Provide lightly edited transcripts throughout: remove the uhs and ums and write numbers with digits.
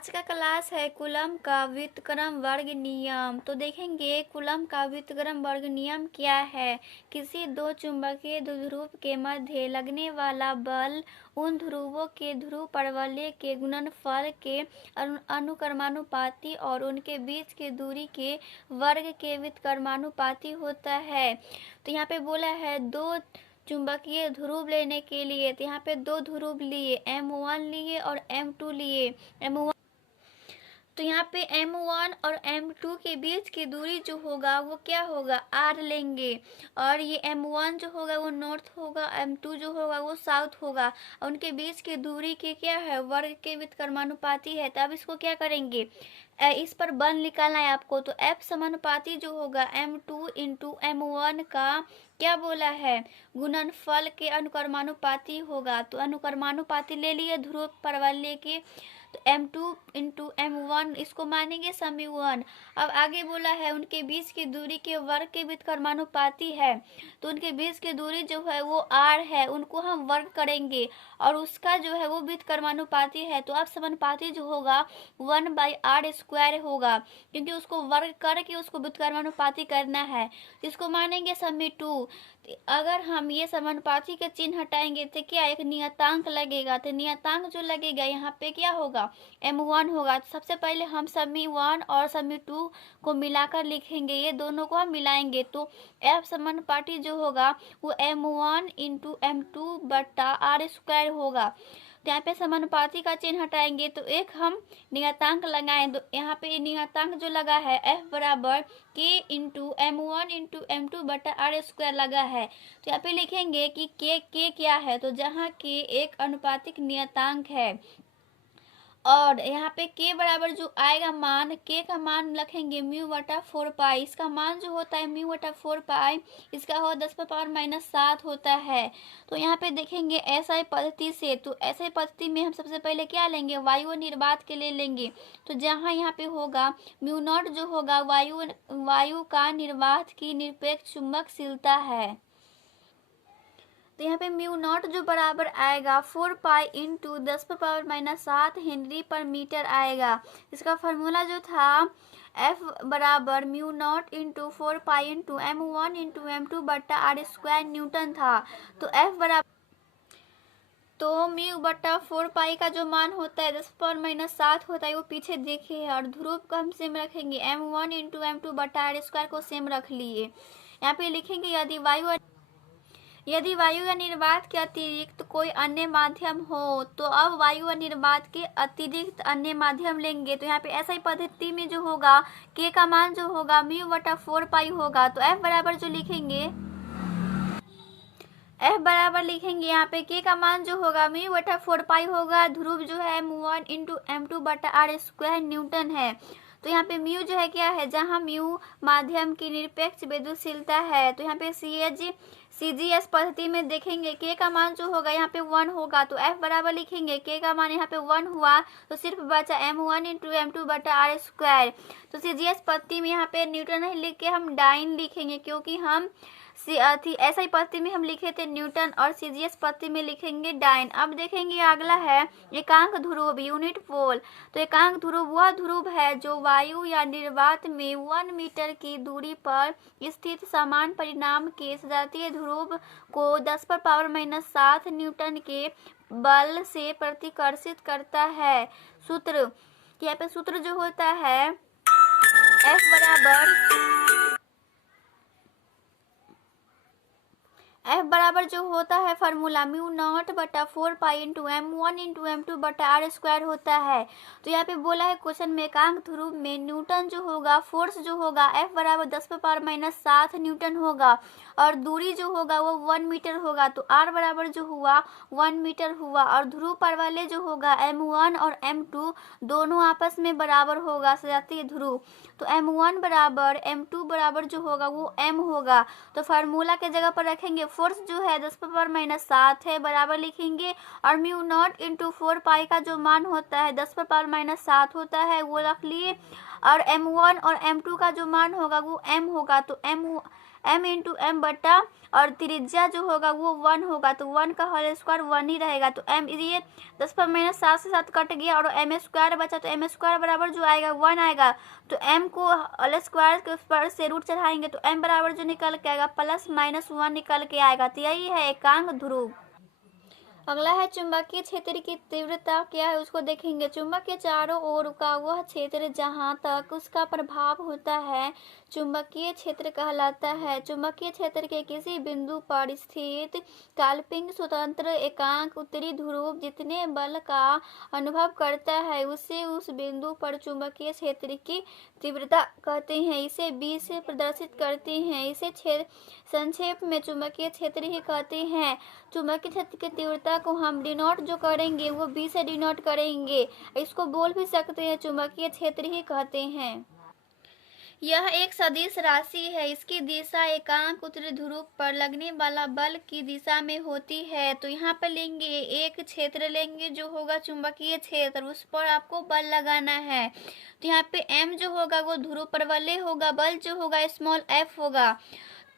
आज का क्लास है कूलम का व्युत्क्रम वर्ग नियम। तो देखेंगे कूलम का व्युत्क्रम वर्ग नियम क्या है। किसी दो चुंबकीय द्विध्रुव के मध्य लगने वाला बल उन ध्रुवों के ध्रुव परवलय के गुणनफल के अनुक्रमानुपाती और उनके बीच की दूरी के वर्ग के व्युत्क्रमानुपाती होता है। तो यहाँ पे बोला है दो चुंबकीय ध्रुव लेने के लिए, तो यहाँ पे दो ध्रुव लिए, M1 लिए और M2 लिए। M1 तो यहाँ पे M1 और M2 के बीच की दूरी जो होगा वो क्या होगा, R लेंगे। और ये M1 जो होगा वो नॉर्थ होगा, M2 जो होगा वो साउथ होगा। और उनके बीच की दूरी के क्या है, वर्ग के व्युत्क्रमानुपाती है। तो अब इसको क्या करेंगे, इस पर बल निकालना है आपको। तो F समानुपाती जो होगा M2 इंटू M1 का क्या बोला है, गुणनफल के अनुक्रमानुपाती होगा। तो अनुक्रमानुपाती ले लिए ध्रुव परवलय के, तो M2 इंटू M1 इसको मानेंगे समीकरण। अब आगे बोला है उनके बीच की दूरी के वर्ग के व्युत्क्रमानुपाती है। तो उनके बीच की दूरी जो है वो R है, उनको हम वर्ग करेंगे और उसका जो है वो व्युत्क्रमानुपाती है। तो अब समानुपाती जो होगा 1/r² होगा, क्योंकि उसको वर्ग करके उसको व्युत्क्रमानुपाती करना है। इसको मानेंगे समी 2। अगर हम ये समानुपाती का चिन्ह हटाएंगे तो क्या एक नियतांक लगेगा। तो नियतांक जो लगेगा यहाँ पे क्या होगा, M1 होगा। तो सबसे पहले हम समी 1 और समी 2 को मिलाकर लिखेंगे, ये दोनों को हम मिलाएंगे। तो F समानुपाती जो होगा वो M1 इंटू M2 बट्टा R² होगा। तो यहाँ पे समानुपाती का चिन्ह हटाएंगे तो एक हम नियतांक लगाएं। तो यहाँ पे नियतांक जो लगा है F बराबर K into M1 into M2 बटा R² लगा है। तो यहाँ पे लिखेंगे कि K क्या है, तो जहाँ K एक अनुपातिक नियतांक है और यहाँ पे K बराबर जो आएगा मान, K का मान रखेंगे μ/4π। इसका मान जो होता है μ/4π, इसका हो 10⁻⁻7 होता है। तो यहाँ पे देखेंगे SI पद्धति से, तो SI पद्धति में हम सबसे पहले क्या लेंगे, वायु निर्वात के लिए लेंगे। तो जहाँ यहाँ पे होगा μ0 जो होगा वायु का निर्वात की निरपेक्ष चुंबकशीलता है। तो यहाँ पे μ0 जो बराबर आएगा 4π इंटू 10⁻⁻7 हेनरी पर मीटर आएगा। इसका फार्मूला जो था F बराबर μ0 into 4π into M1 into M2 बट्टा R² न्यूटन था। तो F बराबर तो μ/4π का जो मान होता है 10⁻⁻7 होता है, वो पीछे देखे है। और ध्रुव को हम सेम रखेंगे, M1 इंटू M2 बट्टा R² को सेम रख लिए। यहाँ पे लिखेंगे यदि वायु या निर्वात के अतिरिक्त कोई अन्य माध्यम हो, तो अब वायु या निर्वात के अतिरिक्त अन्य माध्यम लेंगे। तो यहाँ पे ऐसा ही पद्धति में जो होगा K का मान जो होगा μ/4π होगा। तो F बराबर जो लिखेंगे, F बराबर लिखेंगे यहाँ पे K का मान जो होगा μ/4π होगा। ध्रुव जो है M1 इंटू M2 बटा R² न्यूटन है। तो यहाँ पे म्यू जो है क्या है, जहाँ म्यू माध्यम की निरपेक्ष विद्युतशीलता है। तो यहाँ पे CGS पद्धति में देखेंगे K का मान जो होगा यहाँ पे 1 होगा। तो F बराबर लिखेंगे K का मान यहाँ पे 1 हुआ, तो सिर्फ बचा M1 इंटू M2 बटा R²। तो CGS पद्धति में यहाँ पे न्यूटन नहीं लिख के हम डाइन लिखेंगे, क्योंकि हम ऐसा ही पद्धति में हम लिखे थे न्यूटन और CGS पद्धति में लिखेंगे डाइन। अब देखेंगे अगला है एकांक ध्रुव यूनिट पोल। तो एकांक ध्रुव वह ध्रुव है जो वायु या निर्वात में 1 मीटर की दूरी पर स्थित समान परिमाण के सजातीय ध्रुव को 10⁻⁻7 न्यूटन के बल से प्रतिकर्षित करता है। सूत्र, यहाँ पे सूत्र जो होता है F बराबर जो होता है formula μ0/4π into M1 into M2 बटा R² होता है। तो यहाँ पे बोला है क्वेश्चन में एकांक ध्रुव में न्यूटन जो होगा, फोर्स जो होगा F बराबर 10⁻⁻7 न्यूटन होगा और दूरी जो होगा वो 1 मीटर होगा। तो R बराबर जो हुआ 1 मीटर हुआ और ध्रुव परवलय जो होगा M1 और M2 दोनों आपस में बराबर होगा, सजातीय ध्रुव। तो M1 बराबर M2 बराबर जो होगा वो M होगा। तो फार्मूला के जगह पर रखेंगे फोर्स जो है 10⁻⁻7 है, बराबर लिखेंगे और μ0 इंटू 4π का जो मान होता है 10⁻⁻7 होता है, वो रख लिए। और M1 और M2 का जो मान होगा वो M होगा। तो m इंटू एम बटा, और त्रिज्या जो होगा वो 1 होगा, तो 1 का होल स्क्वायर 1 ही रहेगा। तो m ये 10⁻7 से 7 कट गया और m स्क्वायर बचा, तो m स्क्वायर बराबर जो आएगा 1 आएगा। तो m को होल स्क्वायर के ऊपर से रूट चढ़ाएंगे तो m बराबर जो निकल के आएगा +-1 निकल के आएगा। तो यही है एकांक ध्रुव। अगला है चुंबकीय क्षेत्र की तीव्रता क्या है, उसको देखेंगे। चुंबक के चारों ओर का वह क्षेत्र जहां तक उसका प्रभाव होता है चुंबकीय क्षेत्र कहलाता है। चुंबकीय क्षेत्र के किसी बिंदु पर स्थित काल्पनिक स्वतंत्र एकांक उत्तरी ध्रुव जितने बल का अनुभव करता है उसे उस बिंदु पर चुंबकीय क्षेत्र की तीव्रता कहते हैं। इसे B से प्रदर्शित करते हैं। इसे संक्षेप में चुंबकीय क्षेत्र ही कहते हैं। चुंबकीय क्षेत्र की तीव्रता को हम डिनोट जो करेंगे वो B से डिनोट करेंगे। इसको बोल भी सकते हैं, चुंबकीय क्षेत्र ही कहते हैं। यह एक सदिश राशि है। इसकी दिशा एकांक उत्तरी ध्रुव पर लगने वाला बल की दिशा में होती है। तो यहाँ पर लेंगे एक क्षेत्र लेंगे जो होगा चुंबकीय क्षेत्र, उस पर आपको बल लगाना है। तो यहाँ पे m जो होगा वो ध्रुव पर बल होगा, बल जो होगा स्मॉल f होगा।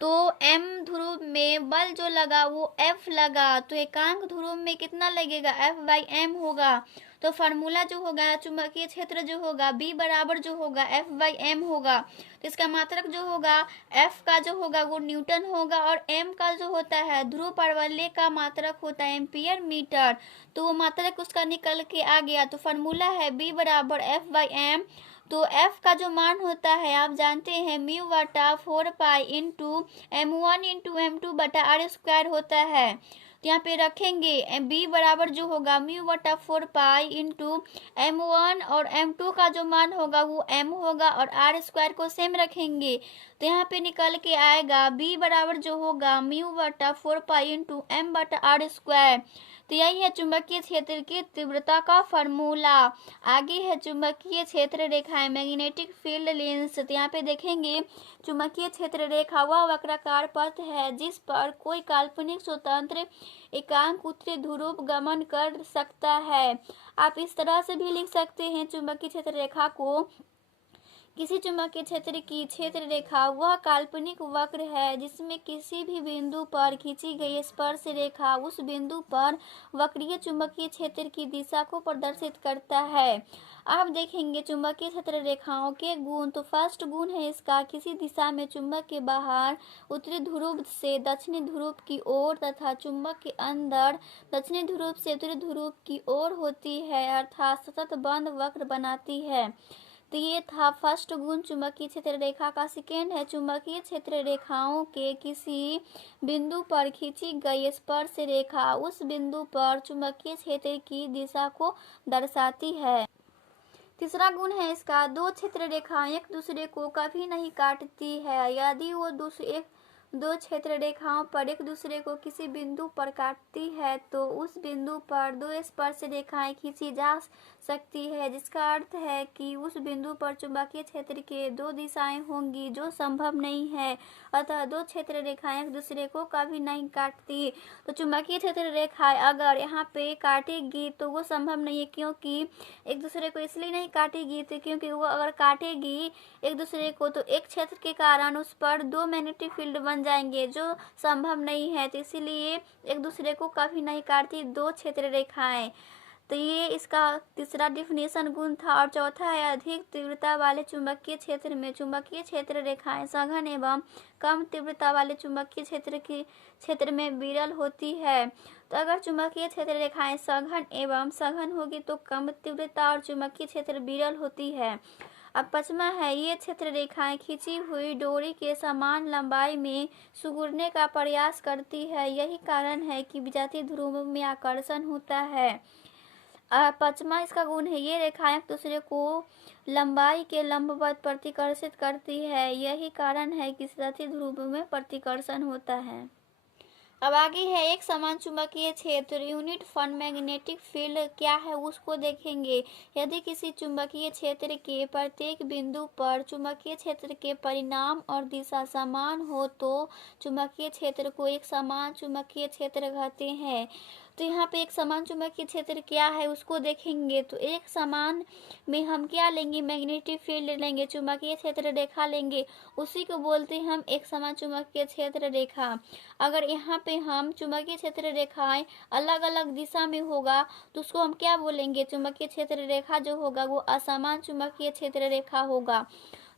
तो m ध्रुव में बल जो लगा वो F लगा, तो एकांक ध्रुव में कितना लगेगा, F/m होगा। तो फार्मूला जो होगा चुंबकीय क्षेत्र जो होगा B बराबर जो होगा F/m होगा। तो इसका मात्रक जो होगा F का जो होगा वो न्यूटन होगा और m का जो होता है ध्रुव परवलय का मात्रक होता है एम्पियर मीटर। तो वो मात्रक उसका निकल के आ गया। तो फार्मूला है B बराबर F/m। तो F का जो मान होता है आप जानते हैं म्यू बटा 4 इंटू m1 इंटू m2 बटा r² होता है। तो यहाँ पे रखेंगे B बराबर जो होगा म्यू बटा 4 इंटू m1 और m2 का जो मान होगा वो m होगा और r² को सेम रखेंगे। तो यहाँ पे निकल के आएगा B बराबर जो होगा म्यू बटा 4 इंटू m बटा r²। तो यही है चुंबकीय क्षेत्र की तीव्रता का फार्मूला। आगे है चुंबकीय क्षेत्र रेखाएं, मैग्नेटिक फील्ड लेंस। तो यहाँ पे देखेंगे चुंबकीय क्षेत्र रेखा वह वक्राकार पथ है जिस पर कोई काल्पनिक स्वतंत्र एकांक उत्तरी ध्रुव गमन कर सकता है। आप इस तरह से भी लिख सकते हैं चुंबकीय क्षेत्र रेखा को, किसी चुंबकीय क्षेत्र की क्षेत्र रेखा वह काल्पनिक वक्र है जिसमें किसी भी बिंदु पर खींची गई स्पर्श रेखा उस बिंदु पर वक्रीय चुंबकीय क्षेत्र की दिशा को प्रदर्शित करता है। अब देखेंगे चुंबकीय क्षेत्र रेखाओं के गुण। तो फर्स्ट गुण है इसका, किसी दिशा में चुंबक के बाहर उत्तरी ध्रुव से दक्षिणी ध्रुव की ओर तथा चुंबक के अंदर दक्षिणी ध्रुव से उत्तरी ध्रुव की ओर होती है, अर्थात सतत बंद वक्र बनाती है। तो ये था फर्स्ट गुण चुंबकीय क्षेत्र रेखा का। सेकेंड है चुंबकीय क्षेत्र रेखाओं के किसी बिंदु पर खींची गई स्पर्श रेखा उस बिंदु पर चुंबकीय क्षेत्र की दिशा को दर्शाती है। तीसरा गुण है इसका, दो क्षेत्र रेखाएं एक दूसरे को कभी नहीं काटती है। यदि वो दो क्षेत्र रेखाओं पर एक दूसरे को किसी बिंदु पर काटती है तो उस बिंदु पर दो स्पर्श रेखाएं खींची जा सकती है, जिसका अर्थ है कि उस बिंदु पर चुंबकीय क्षेत्र के दो दिशाएं होंगी जो संभव नहीं है। अतः दो क्षेत्र रेखाएं एक दूसरे को कभी नहीं काटती। तो चुंबकीय क्षेत्र रेखाएं अगर यहाँ पे काटेगी तो वो संभव नहीं है, क्योंकि एक दूसरे को इसलिए नहीं काटेगी तो क्योंकि वो अगर काटेगी एक दूसरे को तो एक क्षेत्र के कारण उस पर दो मैग्नेटिक फील्ड बन जाएंगे जो संभव नहीं है। तो इसीलिए एक दूसरे को कभी नहीं काटती दो क्षेत्र रेखाएं। तो ये इसका तीसरा डिफिनेशन गुण था। और चौथा है अधिक तीव्रता वाले चुंबकीय क्षेत्र में चुंबकीय क्षेत्र रेखाएं सघन एवं कम तीव्रता वाले चुंबकीय क्षेत्र में विरल होती है। तो अगर चुंबकीय क्षेत्र रेखाएं सघन एवं सघन होगी तो कम तीव्रता और चुंबकीय क्षेत्र विरल होती है। अब पांचवा है, ये क्षेत्र रेखाएं खींची हुई डोरी के समान लंबाई में सिकुड़ने का प्रयास करती है। यही कारण है कि विजातीय ध्रुवों में आकर्षण होता है। पांचवा इसका गुण है, ये रेखाएं एक दूसरे को लंबाई के लंबवत प्रतिकर्षित करती है। यही कारण है कि विजातीय ध्रुवों में प्रतिकर्षण होता है। अब आगे है एक समान चुंबकीय क्षेत्र यूनिट फॉर्म मैग्नेटिक फील्ड क्या है उसको देखेंगे। यदि किसी चुंबकीय क्षेत्र के प्रत्येक बिंदु पर चुंबकीय क्षेत्र के परिमाण और दिशा समान हो तो चुंबकीय क्षेत्र को एक समान चुंबकीय क्षेत्र कहते हैं। तो यहाँ पे एक समान चुंबकीय क्षेत्र क्या है उसको देखेंगे। तो एक समान में हम क्या लेंगे, मैग्नेटिक फील्ड लेंगे, चुंबकीय क्षेत्र रेखा लेंगे, उसी को बोलते हैं हम एक समान चुंबकीय क्षेत्र रेखा। अगर यहाँ पे हम चुंबकीय क्षेत्र रेखाएं अलग अलग दिशा में होगा तो उसको हम क्या बोलेंगे, चुंबकीय क्षेत्र रेखा जो होगा वो असमान चुंबकीय क्षेत्र रेखा होगा।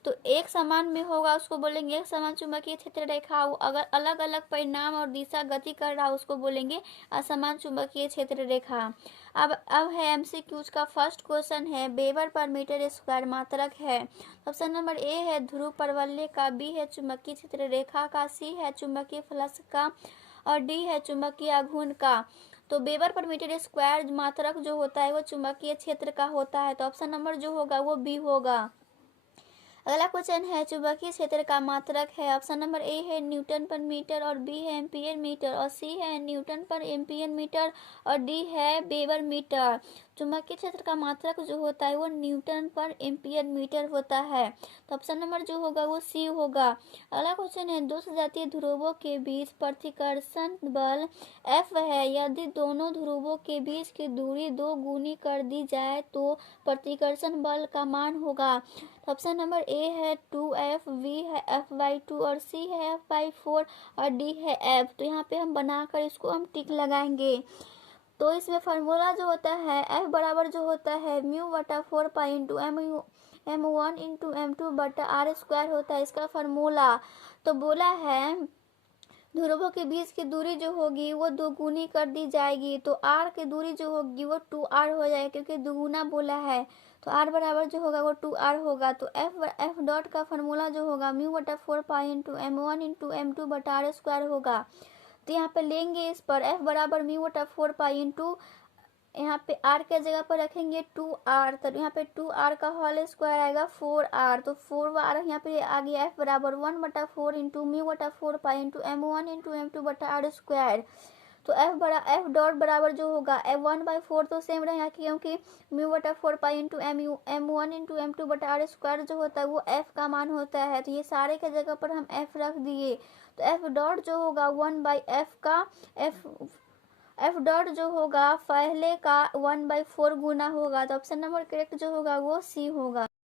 तो एक समान में होगा उसको बोलेंगे एक समान चुंबकीय क्षेत्र रेखा। अगर अलग अलग परिणाम और दिशा गति कर रहा उसको बोलेंगे असमान चुंबकीय क्षेत्र रेखा। अब है एमसीक्यूज का फर्स्ट क्वेश्चन है वेबर पर मीटर स्क्वायर मात्रक है। ऑप्शन नंबर ए है ध्रुव परवलय का, बी है चुंबकीय क्षेत्र रेखा का, सी है चुंबकीय फ्लक्स का और डी है चुंबकीय आघूर्ण का। तो वेबर पर मीटर स्क्वायर मात्रक जो होता है वो चुंबकीय क्षेत्र का होता है। तो ऑप्शन नंबर जो होगा वो बी होगा। अगला क्वेश्चन है चुंबकीय क्षेत्र का मात्रक है। ऑप्शन नंबर ए है न्यूटन पर मीटर और बी है एम्पियर मीटर और सी है न्यूटन पर एम्पियर मीटर और डी है वेबर मीटर। चुंबकीय क्षेत्र का मात्रक जो होता है वो न्यूटन पर एम्पियर मीटर होता है। तो ऑप्शन नंबर जो होगा वो सी होगा। अगला क्वेश्चन है दो सजातीय ध्रुवों के बीच प्रतिकर्षण बल F है। यदि दोनों ध्रुवों के बीच की दूरी 2 गुनी कर दी जाए तो प्रतिकर्षण बल का मान होगा। ऑप्शन नंबर ए है 2F, बी है F/2 और सी है F/4 और डी है F। तो यहाँ पे हम बनाकर इसको हम टिक लगाएंगे। तो इसमें फार्मूला जो होता है F बराबर जो होता है म्यू बटा 4 इंटू M1 इंटू M2 बटा R स्क्वायर होता है इसका फार्मूला। तो बोला है ध्रुवों के बीच की दूरी जो होगी वो 2 गुनी कर दी जाएगी। तो R की दूरी जो होगी वो 2R हो जाएगी क्योंकि दुगुना बोला है। तो R बराबर जो होगा वो 2R होगा। तो F डॉट का फार्मूला जो होगा म्यू बटा 4 इंटू M1 इंटू M2 बटा R स्क्वायर होगा। तो यहाँ पे लेंगे इस पर F बराबर म्यू बटा 4 इंटू यहाँ पे R के जगह पर रखेंगे 2R। तो यहाँ पे 2R का होल स्क्वायर आएगा 4R। तो 4R यहाँ पे आ गया F बराबर 1 बटा 4 इंटू म्यू बटा 4 इंटू M1 इंटू M2 बटा R स्क्वायर। तो F डॉट बराबर जो होगा F1/4 तो सेम रहेगा क्योंकि म्यू बटा 4 इंटू M1 इंटू M2 बटा R स्क्वायर जो होता है वो F का मान होता है। तो ये सारे के जगह पर हम F रख दिए। तो F डॉट जो होगा 1/F का F डॉट जो होगा पहले का 1/4 गुना होगा। तो ऑप्शन नंबर करेक्ट जो होगा वो सी होगा।